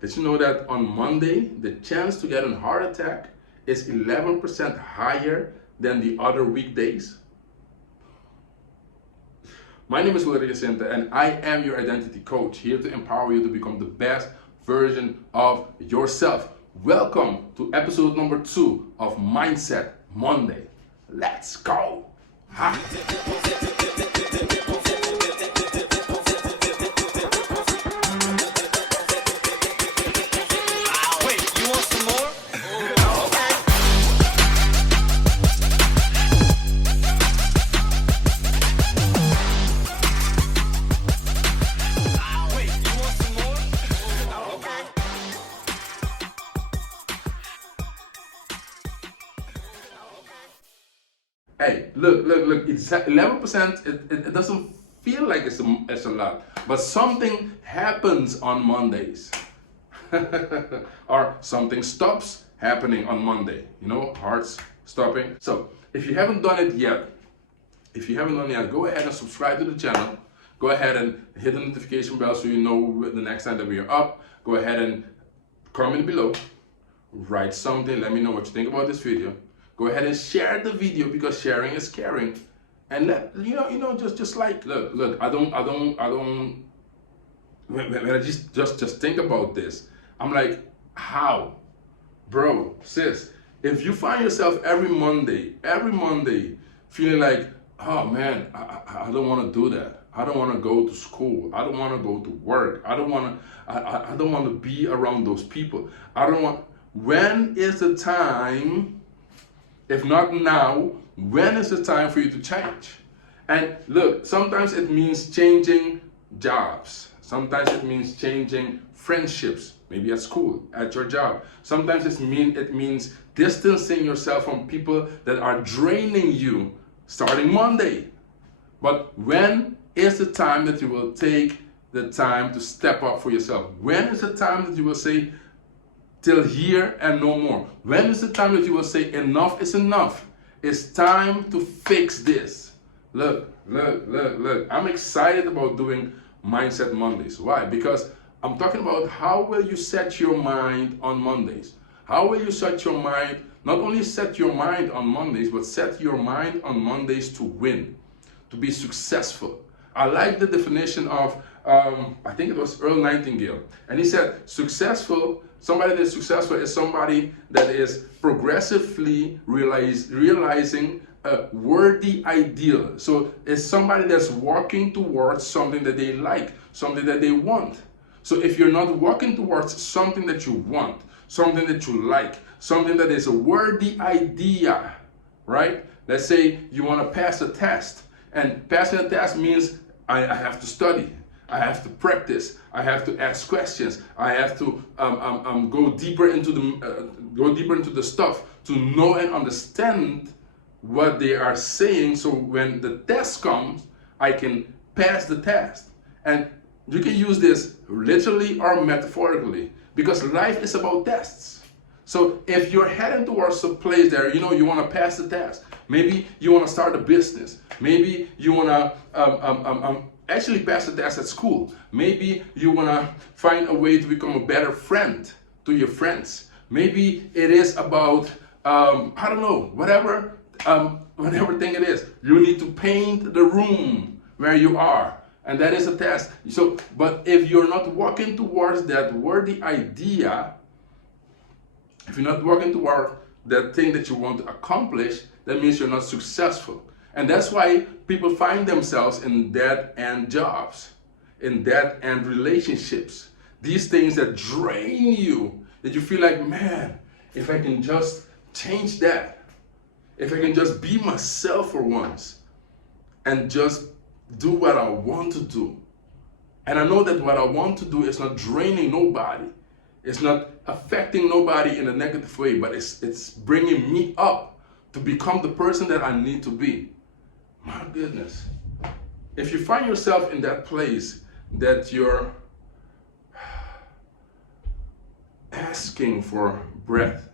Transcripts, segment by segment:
Did you know that on Monday, the chance to get a heart attack is 11% higher than the other weekdays? My name is Will Jacinta, and I am your identity coach, here to empower you to become the best version of yourself. Welcome to episode number 2 of Mindset Monday. Let's go! Ha. Hey, look, it's 11%. It doesn't feel like it's a lot, but something happens on Mondays. Or something stops happening on Monday. You know, hearts stopping. So, if you haven't done it yet, go ahead and subscribe to the channel. Go ahead and hit the notification bell so you know the next time that we are up. Go ahead and comment below. Write something. Let me know what you think about this video. Go ahead and share the video, because sharing is caring. And let just like look. I don't. When I just think about this, I'm like, how, bro, sis? If you find yourself every Monday feeling like, oh man, I don't want to do that. I don't want to go to school. I don't want to go to work. I don't want to be around those people. When is the time? If not now, when is the time for you to change? And look, sometimes it means changing jobs. Sometimes it means changing friendships, maybe at school, at your job. Sometimes it means distancing yourself from people that are draining you starting Monday. But when is the time that you will take the time to step up for yourself? When is the time that you will say, till here and no more? When is the time that you will say, enough is enough? It's time to fix this. Look. I'm excited about doing Mindset Mondays. Why? Because I'm talking about how will you set your mind on Mondays? How will you set your mind, not only set your mind on Mondays, but set your mind on Mondays to win, to be successful. I like the definition of, I think it was Earl Nightingale. And he said, somebody that's successful is somebody that is progressively realizing a worthy ideal. So it's somebody that's walking towards something that they like, something that they want. So if you're not walking towards something that you want, something that you like, something that is a worthy idea, right? Let's say you want to pass a test. And passing a test means I have to study. I have to practice. I have to ask questions. I have to go deeper into the stuff to know and understand what they are saying. So when the test comes, I can pass the test. And you can use this literally or metaphorically, because life is about tests. So if you're heading towards a place there, you want to pass the test. Maybe you want to start a business. Maybe you want to actually pass the test at school. Maybe you want to find a way to become a better friend to your friends. Maybe it is about, I don't know, whatever thing it is. You need to paint the room where you are. And that is a test. So, but if you're not walking towards that worthy idea, if you're not working toward that thing that you want to accomplish, that means you're not successful. And that's why people find themselves in dead-end jobs, in dead-end relationships. These things that drain you, that you feel like, man, if I can just change that, if I can just be myself for once, and just do what I want to do. And I know that what I want to do is not draining nobody. It's not affecting nobody in a negative way, but it's bringing me up to become the person that I need to be. My goodness. If you find yourself in that place that you're asking for breath,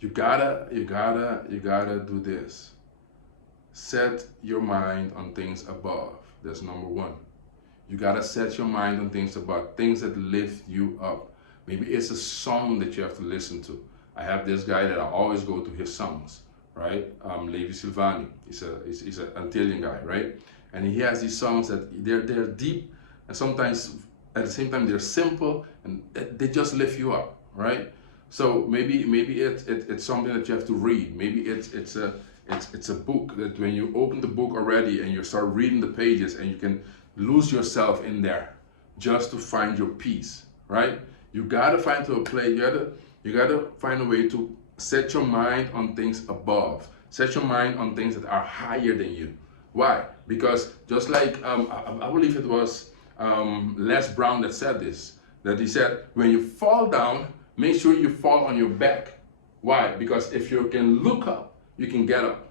you gotta do this. Set your mind on things above. That's number one. You gotta set your mind on things above, things that lift you up. Maybe it's a song that you have to listen to. I have this guy that I always go to his songs, right? Levi Silvani. He's an Antillean guy, right? And he has these songs that they're deep, and sometimes at the same time they're simple, and they just lift you up, right? So maybe it's something that you have to read. Maybe it's a book that when you open the book already and you start reading the pages and you can lose yourself in there just to find your peace, right? You gotta find a place. You gotta find a way to set your mind on things above. Set your mind on things that are higher than you. Why? Because just like I believe it was Les Brown that said this. That he said, when you fall down, make sure you fall on your back. Why? Because if you can look up, you can get up.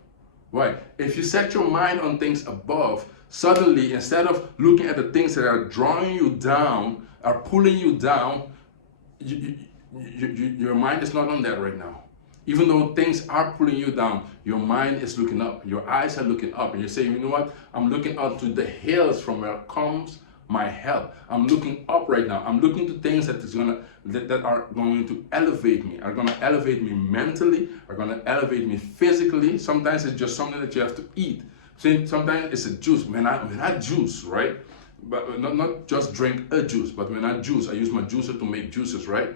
Why? If you set your mind on things above, suddenly instead of looking at the things that are drawing you down, are pulling you down, your mind is not on that right now. Even though things are pulling you down, your mind is looking up. Your eyes are looking up, and you're saying, you know what? I'm looking up to the hills from where comes my help. I'm looking up right now. I'm looking to things that are going to elevate me, are going to elevate me mentally, are going to elevate me physically. Sometimes it's just something that you have to eat. Sometimes it's a juice. When I juice, right? But not just drink a juice, but when I juice, I use my juicer to make juices, right?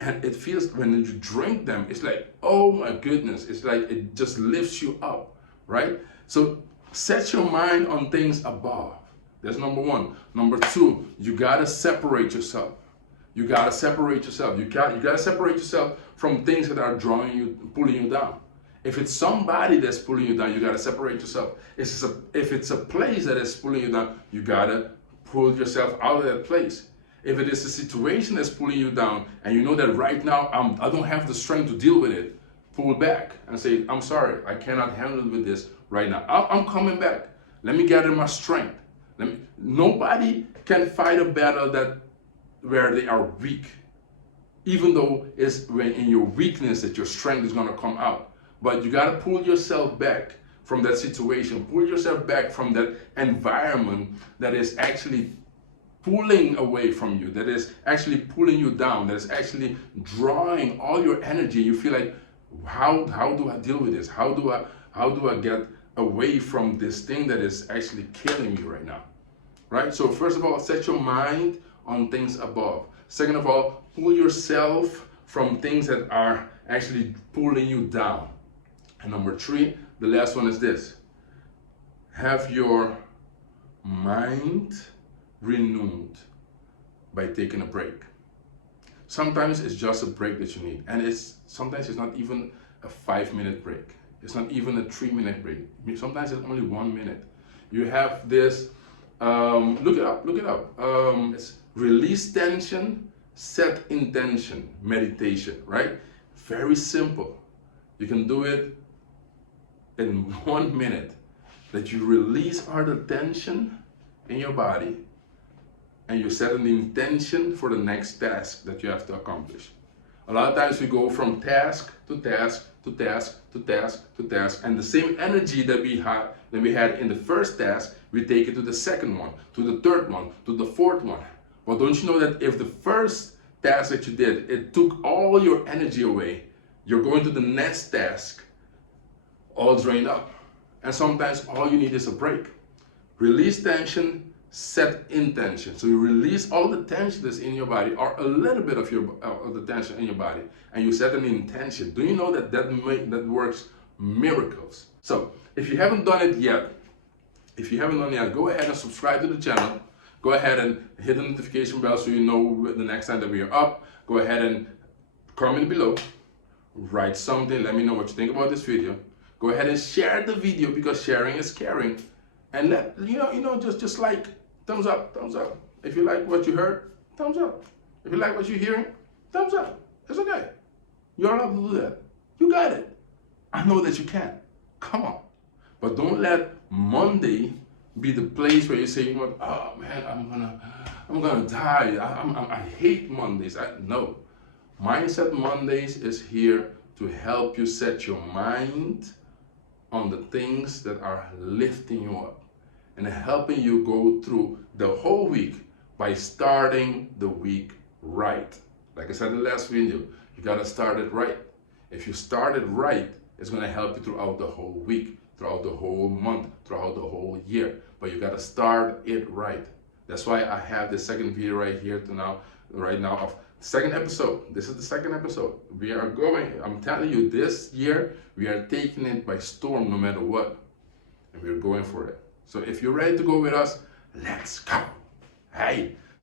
And it feels, when you drink them, it's like, oh my goodness, it's like it just lifts you up, right? So set your mind on things above. That's number one. Number two, you gotta separate yourself. You gotta separate yourself. You gotta separate yourself from things that are drawing you, pulling you down. If it's somebody that's pulling you down, you gotta separate yourself. If it's a place that is pulling you down, you gotta pull yourself out of that place. If it is a situation that's pulling you down, and you know that right now I don't have the strength to deal with it, pull back and say, I'm sorry, I cannot handle with this right now. I'm coming back. Let me gather my strength. Nobody can fight a battle where they are weak, even though it's when in your weakness that your strength is going to come out. But you got to pull yourself back from that situation, pull yourself back from that environment that is actually pulling away from you, that is actually pulling you down, that is actually drawing all your energy. You feel like, how do I deal with this? How do I get away from this thing that is actually killing me right now? Right? So first of all, set your mind on things above. Second of all, pull yourself from things that are actually pulling you down. And number three, the last one is this. Have your mind renewed by taking a break. Sometimes it's just a break that you need. And sometimes it's not even a 5-minute break. It's not even a 3-minute break. Sometimes it's only 1 minute. You have this, look it up. It's release tension, set intention, meditation, right? Very simple. You can do it in 1 minute. That you release all the tension in your body, and you set an intention for the next task that you have to accomplish. A lot of times we go from task to task to task to task to task, and the same energy that we had in the first task, we take it to the second one, to the third one, to the fourth one. But don't you know that if the first task that you did, it took all your energy away, you're going to the next task all drained up. And sometimes all you need is a break. Release tension, set intention. So you release all the tension that's in your body, or a little bit of the tension in your body, and you set an intention. Do you know that works miracles? So if you haven't done it yet, go ahead and subscribe to the channel. Go ahead and hit the notification bell so you know the next time that we are up. Go ahead and comment below, write something, let me know what you think about this video. Go ahead and share the video, because sharing is caring. And let just like, thumbs up. If you like what you heard, thumbs up. If you like what you're hearing, thumbs up. It's okay. You're allowed to do that. You got it. I know that you can. Come on. But don't let Monday be the place where you say, you know what, oh man, I'm gonna die. I hate Mondays. No. Mindset Mondays is here to help you set your mind on the things that are lifting you up and helping you go through the whole week by starting the week right. Like I said in the last video, you gotta start it right. If you start it right, it's gonna help you throughout the whole week, throughout the whole month, throughout the whole year. But you gotta start it right. That's why I have the second video right here right now of second episode. This is the second episode. We are going, I'm telling you, this year we are taking it by storm no matter what. And we're going for it. So if you're ready to go with us, let's go. Hey,